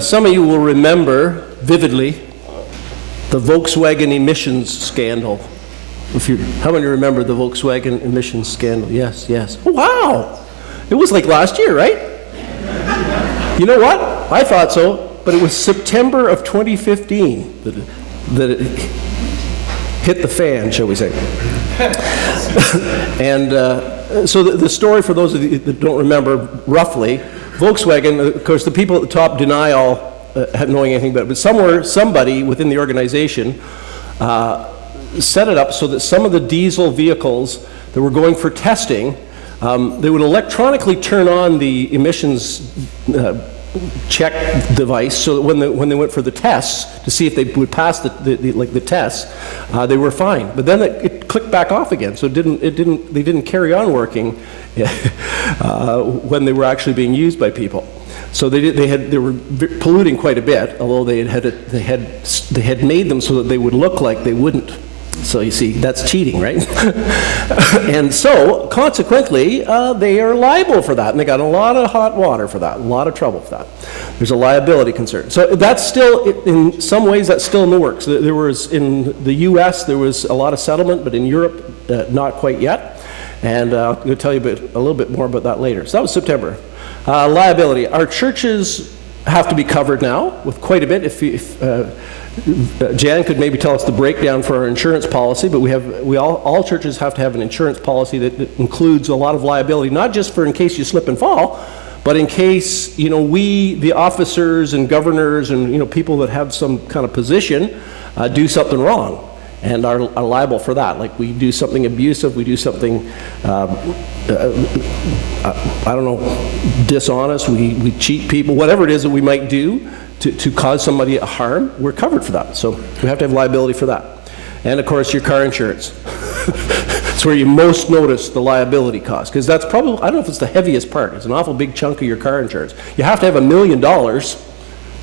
Some of you will remember vividly the Volkswagen emissions scandal. How many remember the Volkswagen emissions scandal? Yes, yes. Oh, wow! It was like last year, right? You know what? I thought so, but it was September of 2015 that it hit the fan, shall we say. And so the story, for those of you that don't remember roughly, Volkswagen, of course, the people at the top deny all knowing anything about it, but somebody within the organization set it up so that some of the diesel vehicles that were going for testing, they would electronically turn on the emissions check device so that when they went for the tests to see if they would pass the tests, they were fine. But then it clicked back off again, so they didn't carry on working when they were actually being used by people. So they were polluting quite a bit, although they had made them so that they would look like they wouldn't. So you see, that's cheating, right? And so, consequently, they are liable for that, and they got a lot of hot water for that, a lot of trouble for that. There's a liability concern. So that's still, in some ways, that's still in the works. There was, in the U.S., there was a lot of settlement, but in Europe, not quite yet. And I'm going to tell you a little bit more about that later. So that was September. Liability. Our churches have to be covered now with quite a bit. If Jan could maybe tell us the breakdown for our insurance policy, but all churches have to have an insurance policy that includes a lot of liability, not just for in case you slip and fall, but in case, we, the officers and governors and, people that have some kind of position, do something wrong and are liable for that. Like we do something abusive, we do something, dishonest, we cheat people, whatever it is that we might do to cause somebody a harm, we're covered for that. So we have to have liability for that. And of course, your car insurance. It's where you most notice the liability cost, because that's probably, I don't know if it's the heaviest part. It's an awful big chunk of your car insurance. You have to have $1 million,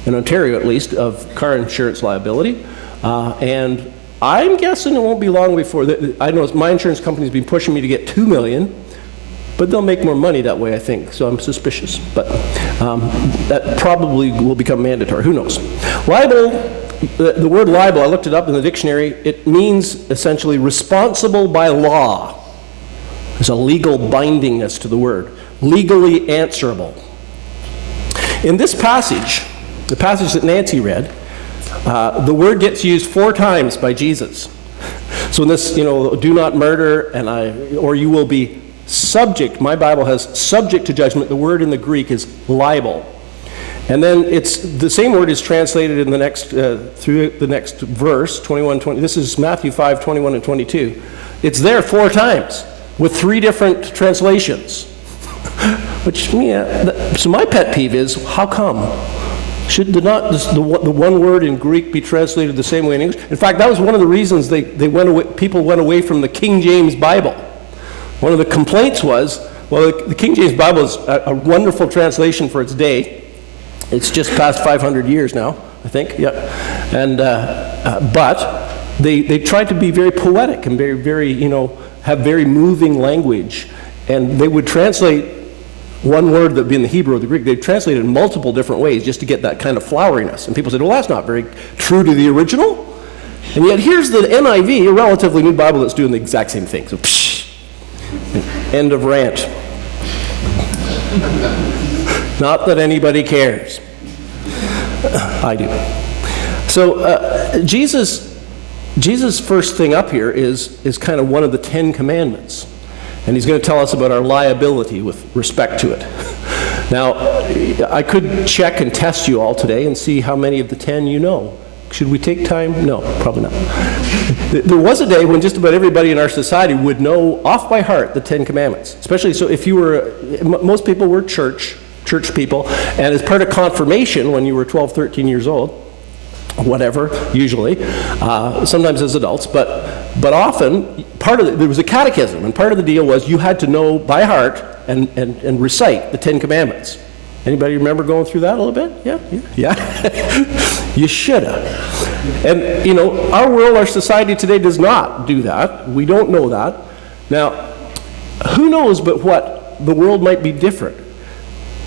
in Ontario at least, of car insurance liability. And I'm guessing it won't be long before, I know my insurance company's been pushing me to get $2 million. But they'll make more money that way, I think, so I'm suspicious. But that probably will become mandatory. Who knows? Liable, the word liable, I looked it up in the dictionary. It means essentially responsible by law. There's a legal bindingness to the word. Legally answerable. In this passage, the passage that Nancy read, the word gets used 4 times by Jesus. So in this, do not murder, or you will be subject, my Bible has subject to judgment. The word in the Greek is liable. And then the same word is translated in the next, through the next verse, 21, 20. This is Matthew 5, 21 and 22. It's there 4 times with 3 different translations. So my pet peeve is, how come? Should the one word in Greek be translated the same way in English? In fact, that was one of the reasons people went away from the King James Bible. One of the complaints was, well, the King James Bible is a wonderful translation for its day. It's just past 500 years now, I think. Yeah, and but they tried to be very poetic and very, have very moving language, and they would translate one word that would be in the Hebrew or the Greek. They'd translate it in multiple different ways just to get that kind of floweriness. And people said, well, that's not very true to the original. And yet here's the NIV, a relatively new Bible that's doing the exact same thing. So, end of rant. Not that anybody cares. I do. So Jesus' first thing up here is kind of one of the 10 commandments. And he's going to tell us about our liability with respect to it. Now, I could check and test you all today and see how many of the 10 you know. Should we take time? No, probably not. There was a day when just about everybody in our society would know off by heart the 10 Commandments. Especially so if you were, most people were church people, and as part of confirmation when you were 12, 13 years old, whatever, usually, sometimes as adults, but often there was a catechism, and part of the deal was you had to know by heart and recite the 10 Commandments. Anybody remember going through that a little bit? Yeah. You should have. And our world, our society today does not do that. We don't know that. Now, who knows but what the world might be different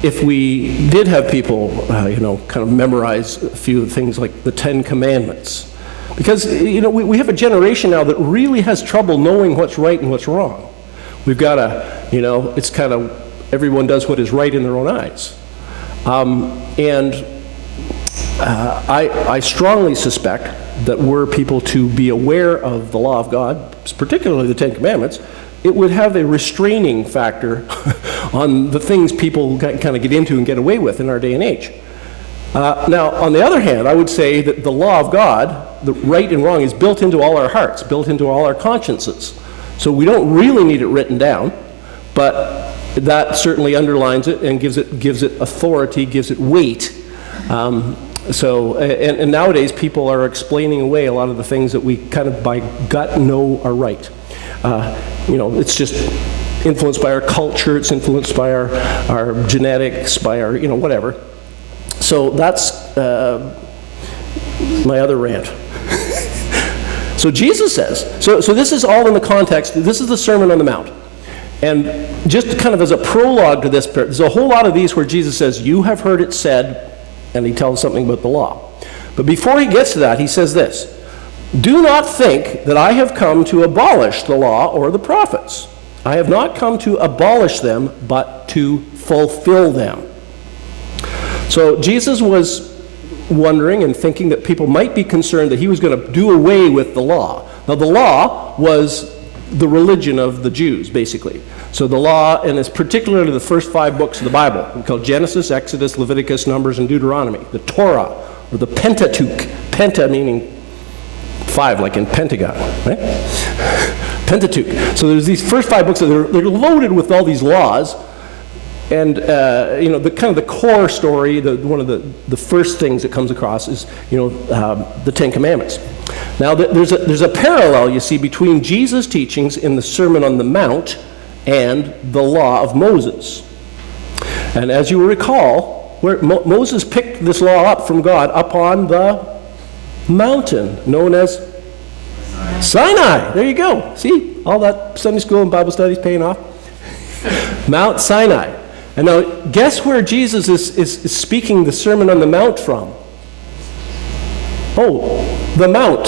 if we did have people, kind of memorize a few things like the 10 Commandments. Because, we have a generation now that really has trouble knowing what's right and what's wrong. We've got it's kind of, everyone does what is right in their own eyes. I strongly suspect that were people to be aware of the law of God, particularly the 10 Commandments, it would have a restraining factor on the things people kind of get into and get away with in our day and age. Now, on the other hand, I would say that the law of God, the right and wrong, is built into all our hearts, built into all our consciences. So we don't really need it written down, but that certainly underlines it and gives it authority, gives it weight. And nowadays people are explaining away a lot of the things that we kind of by gut know are right. It's just influenced by our culture, it's influenced by our genetics, by our, whatever. So that's my other rant. So Jesus says, so this is all in the context, this is the Sermon on the Mount. And just kind of as a prologue to this, there's a whole lot of these where Jesus says, you have heard it said, and he tells something about the law. But before he gets to that, he says this, do not think that I have come to abolish the law or the prophets. I have not come to abolish them, but to fulfill them. So Jesus was wondering and thinking that people might be concerned that he was going to do away with the law. Now the law was the religion of the Jews, basically. So the law, and it's particularly the first 5 books of the Bible, we call Genesis, Exodus, Leviticus, Numbers, and Deuteronomy. The Torah, or the Pentateuch. Penta meaning 5, like in Pentagon, right? Pentateuch. So there's these first 5 books that they're loaded with all these laws. And the kind of the core story, one of the first things that comes across is the 10 Commandments. Now there's a parallel, you see, between Jesus' teachings in the Sermon on the Mount and the law of Moses. And as you recall, where Moses picked this law up from God up on the mountain known as Sinai. There you go. See, all that Sunday school and Bible studies paying off. Mount Sinai. And now, guess where Jesus is speaking the Sermon on the Mount from? Oh, the Mount.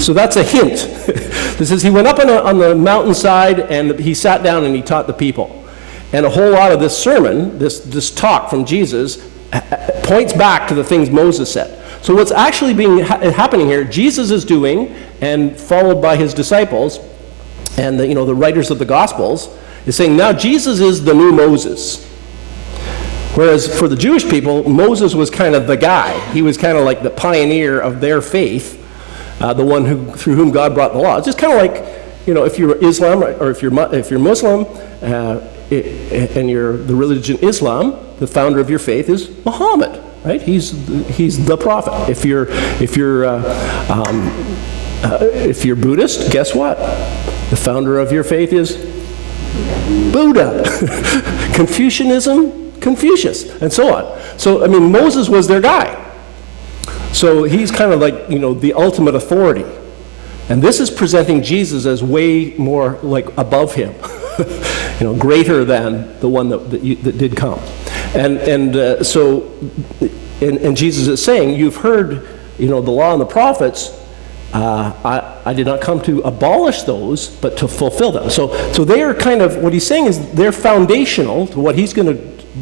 So that's a hint. This is, he went up on the mountainside and he sat down and he taught the people. And a whole lot of this sermon, this talk from Jesus, points back to the things Moses said. So what's actually happening here, Jesus is doing, and followed by his disciples, and the writers of the Gospels, is saying now Jesus is the new Moses. Whereas for the Jewish people, Moses was kind of the guy. He was kind of like the pioneer of their faith, the one through whom God brought the law. It's just kind of like, if you're Islam or if you're Muslim and you're the religion Islam, the founder of your faith is Muhammad, right? He's the prophet. If you're Buddhist, guess what? The founder of your faith is Buddha. Confucianism, Confucius, and so on. So, Moses was their guy. So he's kind of like, the ultimate authority. And this is presenting Jesus as way more like above him, greater than the one that did come. And Jesus is saying, you've heard, the law and the prophets. I did not come to abolish those, but to fulfill them. So they are kind of, what he's saying is they're foundational to what he's going to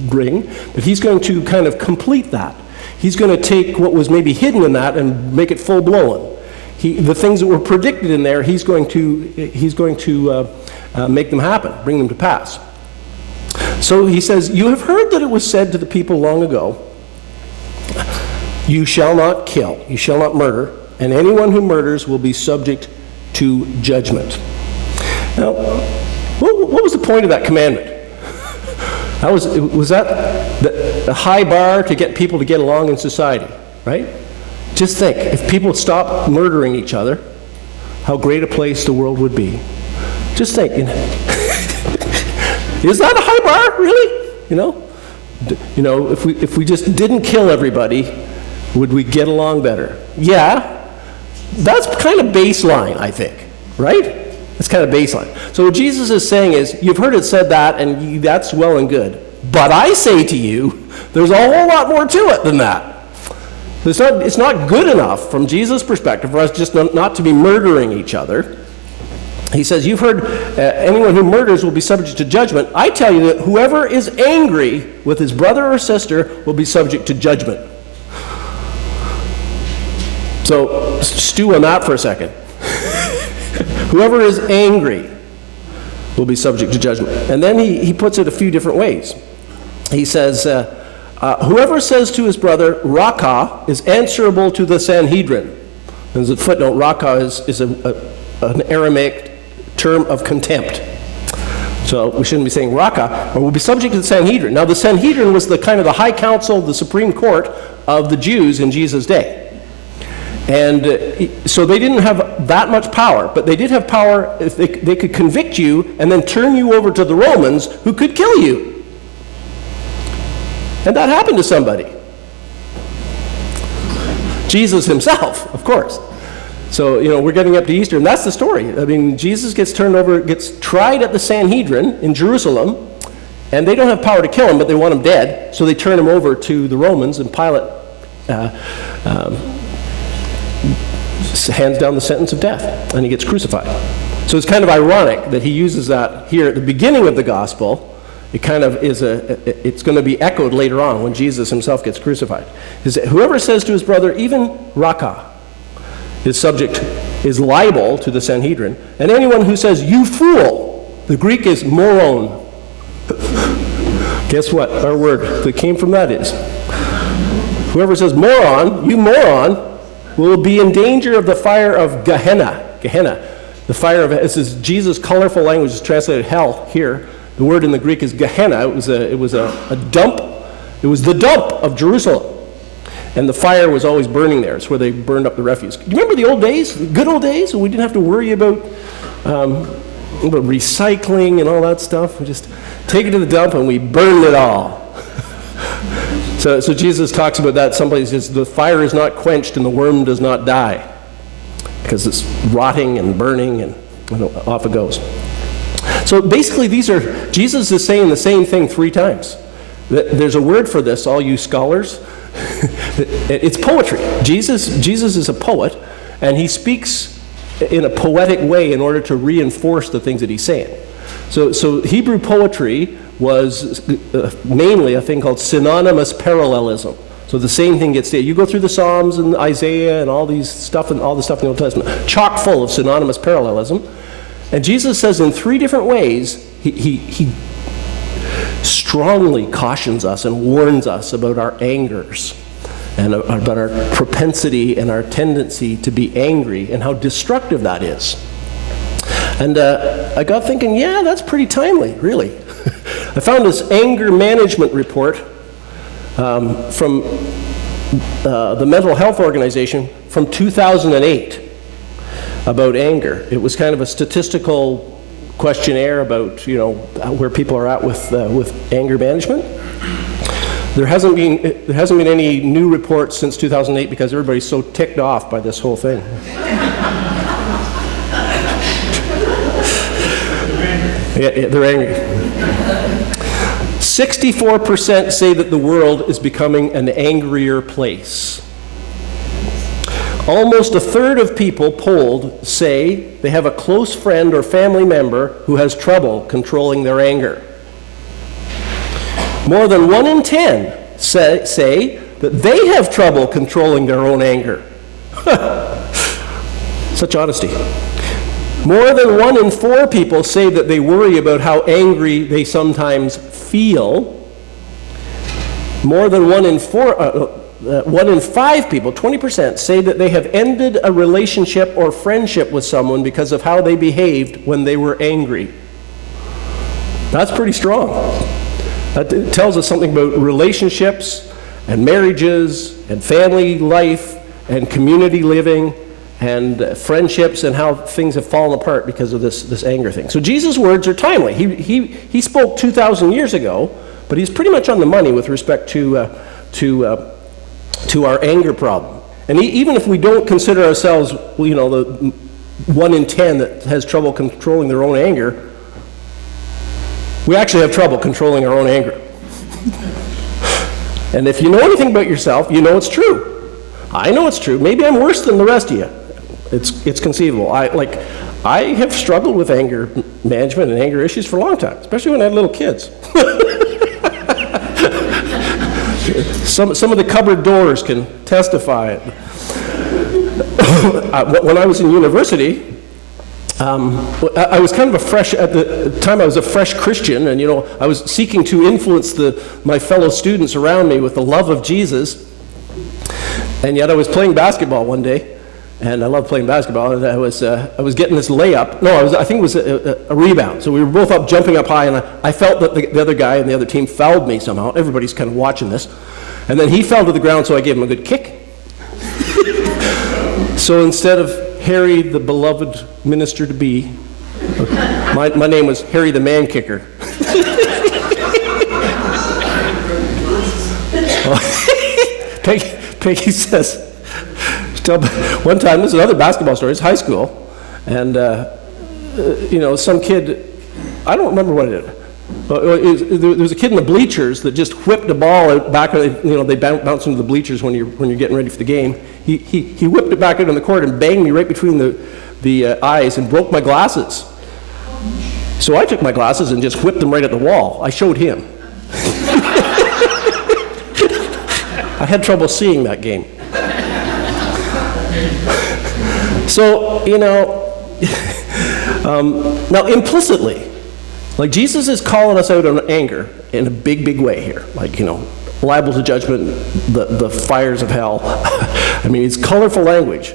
bring, but he's going to kind of complete that. He's going to take what was maybe hidden in that and make it full-blown. The things that were predicted in there, he's going to make them happen, bring them to pass. So he says, you have heard that it was said to the people long ago, you shall not kill, you shall not murder, and anyone who murders will be subject to judgment. Now, what was the point of that commandment? Was that the high bar to get people to get along in society, right? Just think, if people stopped murdering each other, how great a place the world would be. Just think, is that a high bar, really? If we just didn't kill everybody, would we get along better? Yeah. That's kind of baseline, I think, right? That's kind of baseline. So what Jesus is saying is, you've heard it said that, and that's well and good. But I say to you, there's a whole lot more to it than that. It's not good enough from Jesus' perspective for us just not to be murdering each other. He says, you've heard anyone who murders will be subject to judgment. I tell you that whoever is angry with his brother or sister will be subject to judgment. So stew on that for a second. Whoever is angry will be subject to judgment. And then he puts it a few different ways. He says, whoever says to his brother, Raka, is answerable to the Sanhedrin. There's a footnote. Raka is an Aramaic term of contempt. So we shouldn't be saying Raka, or we'll be subject to the Sanhedrin. Now the Sanhedrin was the kind of the high council, the Supreme Court of the Jews in Jesus' day. And so they didn't have that much power, but they did have power if they could convict you and then turn you over to the Romans who could kill you. And that happened to somebody. Jesus himself, of course. So, we're getting up to Easter, and that's the story. I mean, Jesus gets turned over, gets tried at the Sanhedrin in Jerusalem, and they don't have power to kill him, but they want him dead, so they turn him over to the Romans, and Pilate hands down the sentence of death, and he gets crucified. So it's kind of ironic that he uses that here at the beginning of the gospel. It kind of is it's going to be echoed later on when Jesus himself gets crucified. Whoever says to his brother, even Raka, is liable to the Sanhedrin, and anyone who says, you fool, the Greek is moron. Guess what? Our word that came from that is, whoever says moron, you moron, will be in danger of the fire of Gehenna. Gehenna. The fire of, this is Jesus' colorful language, is translated hell here. The word in the Greek is Gehenna. It was a dump. It was the dump of Jerusalem. And the fire was always burning there. It's where they burned up the refuse. Do you remember the old days, the good old days, when we didn't have to worry about recycling and all that stuff? We just take it to the dump and we burn it all. So Jesus talks about that. Somebody says, the fire is not quenched and the worm does not die, because it's rotting and burning, and off it goes. So basically Jesus is saying the same thing 3 times. There's a word for this, all you scholars. It's poetry. Jesus is a poet, and he speaks in a poetic way in order to reinforce the things that he's saying. So Hebrew poetry was mainly a thing called synonymous parallelism. So the same thing gets stated. You go through the Psalms and Isaiah and all the stuff in the Old Testament, chock full of synonymous parallelism. And Jesus says in 3 different ways, he strongly cautions us and warns us about our angers and about our propensity and our tendency to be angry and how destructive that is. And I got thinking, yeah, that's pretty timely, really. I found this anger management report from the Mental Health Organization from 2008 about anger. It was kind of a statistical questionnaire about where people are at with anger management. There hasn't been any new reports since 2008 because everybody's so ticked off by this whole thing. Yeah, they're angry. 64% say that the world is becoming an angrier place. Almost a third of people polled say they have a close friend or family member who has trouble controlling their anger. More than 1 in 10 say that they have trouble controlling their own anger. Such honesty. More than 1 in 4 people say that they worry about how angry they sometimes feel. More than 1 in 5 people, 20%, say that they have ended a relationship or friendship with someone because of how they behaved when they were angry. That's pretty strong. That tells us something about relationships and marriages and family life and community living and friendships and how things have fallen apart because of this anger thing. So Jesus' words are timely. He spoke 2,000 years ago, but he's pretty much on the money with respect to our anger problem. And even if we don't consider ourselves, the 1 in 10 that has trouble controlling their own anger, we actually have trouble controlling our own anger. And if you know anything about yourself, you know it's true. I know it's true. Maybe I'm worse than the rest of you. It's conceivable. I have struggled with anger management and anger issues for a long time, especially when I had little kids. Some of the cupboard doors can testify. When I was in university, I was kind of at the time I was a fresh Christian, and I was seeking to influence my fellow students around me with the love of Jesus, and yet I was playing basketball one day, and I love playing basketball, and I was getting this layup. No, I think it was a rebound. So we were both jumping up high, and I felt that the other guy and the other team fouled me somehow. Everybody's kind of watching this. And then he fell to the ground, so I gave him a good kick. So instead of Harry, the beloved minister-to-be, my name was Harry the man kicker. Peggy says, one time, this is another basketball story, it's high school, and some kid, I don't remember what it is, but there was a kid in the bleachers that just whipped a ball out back, they bounce into the bleachers when you're getting ready for the game. He whipped it back out on the court and banged me right between the eyes and broke my glasses. So I took my glasses and just whipped them right at the wall. I showed him. I had trouble seeing that game. So, now implicitly, like Jesus is calling us out on anger in a big, big way here. Like, liable to judgment, the fires of hell. I mean, it's colorful language.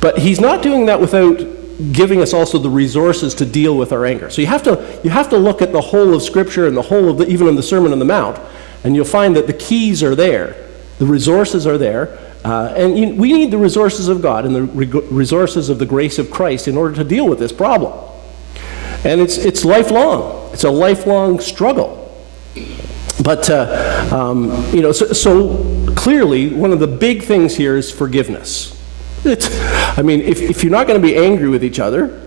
But he's not doing that without giving us also the resources to deal with our anger. So you have to look at the whole of Scripture and the whole of even in the Sermon on the Mount, and you'll find that the keys are there. The resources are there. And we need the resources of God and the resources of the grace of Christ in order to deal with this problem. And it's lifelong. It's a lifelong struggle. But, so clearly, one of the big things here is forgiveness. If you're not going to be angry with each other,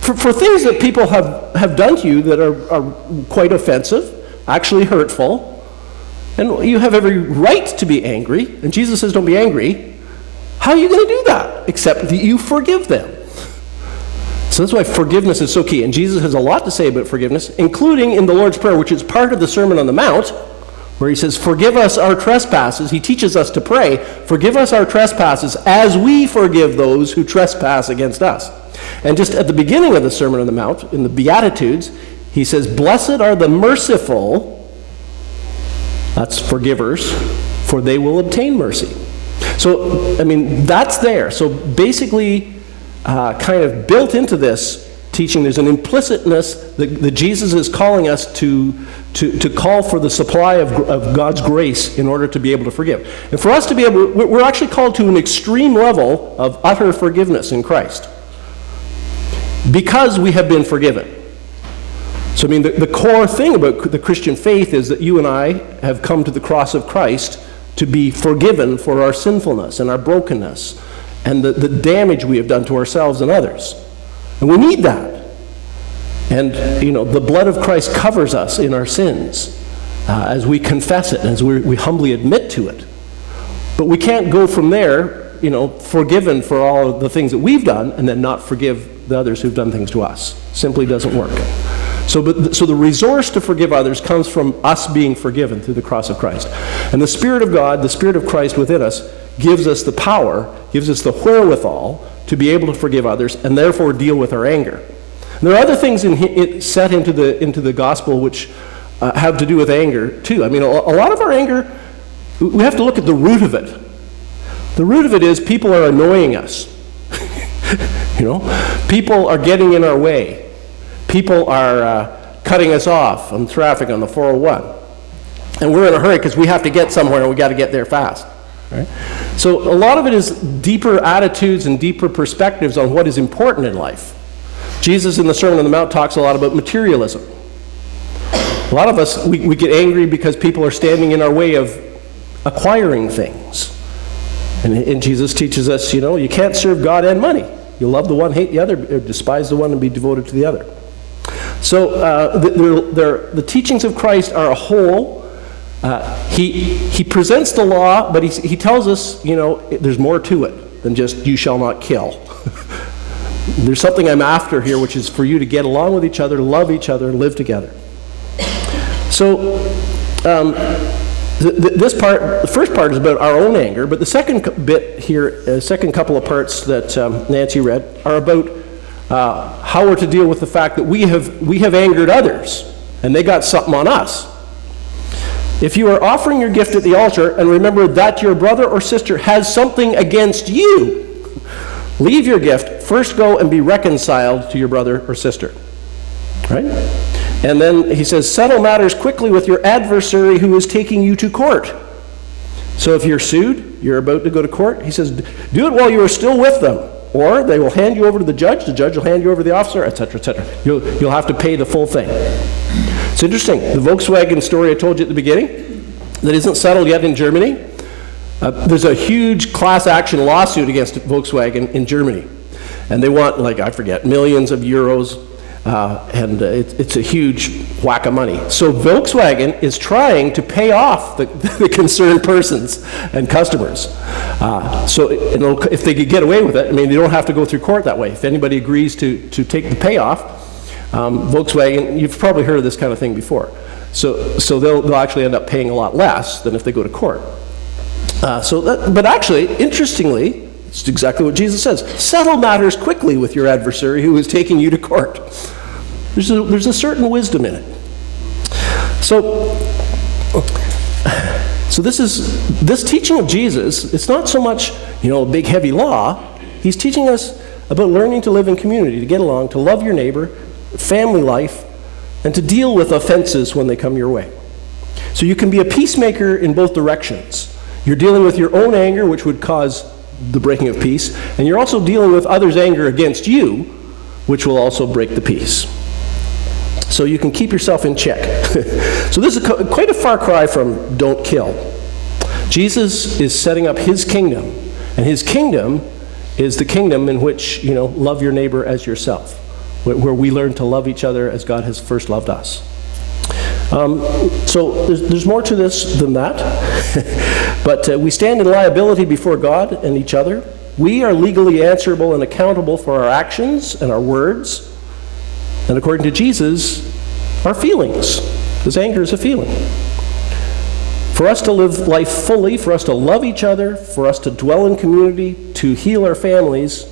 for things that people have done to you that are quite offensive, actually hurtful, and you have every right to be angry, and Jesus says don't be angry, how are you going to do that? Except that you forgive them. So that's why forgiveness is so key. And Jesus has a lot to say about forgiveness, including in the Lord's Prayer, which is part of the Sermon on the Mount, where he says, forgive us our trespasses. He teaches us to pray, forgive us our trespasses as we forgive those who trespass against us. And just at the beginning of the Sermon on the Mount, in the Beatitudes, he says, blessed are the merciful, that's forgivers, for they will obtain mercy. So, that's there. So basically, kind of built into this teaching, there's an implicitness that Jesus is calling us to call for the supply of God's grace in order to be able to forgive. And for us to be able, we're actually called to an extreme level of utter forgiveness in Christ, because we have been forgiven. So the core thing about the Christian faith is that you and I have come to the cross of Christ to be forgiven for our sinfulness and our brokenness and the damage we have done to ourselves and others. And we need that. And, the blood of Christ covers us in our sins as we confess it and as we humbly admit to it. But we can't go from there, forgiven for all of the things that we've done and then not forgive the others who've done things to us. Simply doesn't work. So the resource to forgive others comes from us being forgiven through the cross of Christ. And the Spirit of God, the Spirit of Christ within us, gives us the power, gives us the wherewithal to be able to forgive others and therefore deal with our anger. And there are other things set into the gospel which have to do with anger too. A lot of our anger, we have to look at the root of it. The root of it is people are annoying us. People are getting in our way. People are cutting us off on traffic on the 401. And we're in a hurry because we have to get somewhere and we got to get there fast. Right? So a lot of it is deeper attitudes and deeper perspectives on what is important in life. Jesus in the Sermon on the Mount talks a lot about materialism. A lot of us, we get angry because people are standing in our way of acquiring things. And Jesus teaches us, you can't serve God and money. You'll love the one, hate the other, or despise the one and be devoted to the other. So the teachings of Christ are a whole, he presents the law, but he tells us, there's more to it than just you shall not kill. There's something I'm after here, which is for you to get along with each other, love each other, and live together. So the first part is about our own anger, but the second bit here, second couple of parts that Nancy read, are about how we're to deal with the fact that we have angered others, and they got something on us. If you are offering your gift at the altar, and remember that your brother or sister has something against you, leave your gift, first go and be reconciled to your brother or sister. Right? And then he says, settle matters quickly with your adversary who is taking you to court. So if you're sued, you're about to go to court, he says, do it while you are still with them, or they will hand you over to the judge will hand you over to the officer, etc., etc. You'll have to pay the full thing. It's interesting, the Volkswagen story I told you at the beginning, that isn't settled yet in Germany. There's a huge class action lawsuit against Volkswagen in Germany. And they want, millions of euros. And it's a huge whack of money. So Volkswagen is trying to pay off the concerned persons and customers. So if they could get away with it, they don't have to go through court that way. If anybody agrees to take the payoff, Volkswagen, you've probably heard of this kind of thing before. So they'll actually end up paying a lot less than if they go to court. But actually, interestingly, it's exactly what Jesus says. Settle matters quickly with your adversary who is taking you to court. There's a certain wisdom in it. So this teaching of Jesus, it's not so much, a big heavy law. He's teaching us about learning to live in community, to get along, to love your neighbor, family life, and to deal with offenses when they come your way. So you can be a peacemaker in both directions. You're dealing with your own anger, which would cause the breaking of peace, and you're also dealing with others' anger against you, which will also break the peace. So you can keep yourself in check. So this is quite a far cry from don't kill. Jesus is setting up his kingdom, and his kingdom is the kingdom in which, love your neighbor as yourself, where we learn to love each other as God has first loved us. So there's more to this than that. But we stand in liability before God and each other. We are legally answerable and accountable for our actions and our words. And according to Jesus, our feelings. Because anger is a feeling. For us to live life fully, for us to love each other, for us to dwell in community, to heal our families,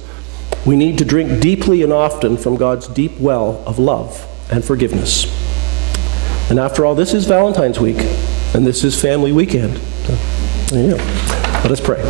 we need to drink deeply and often from God's deep well of love and forgiveness. And after all, this is Valentine's week, and this is Family Weekend. So, there you go. Let us pray.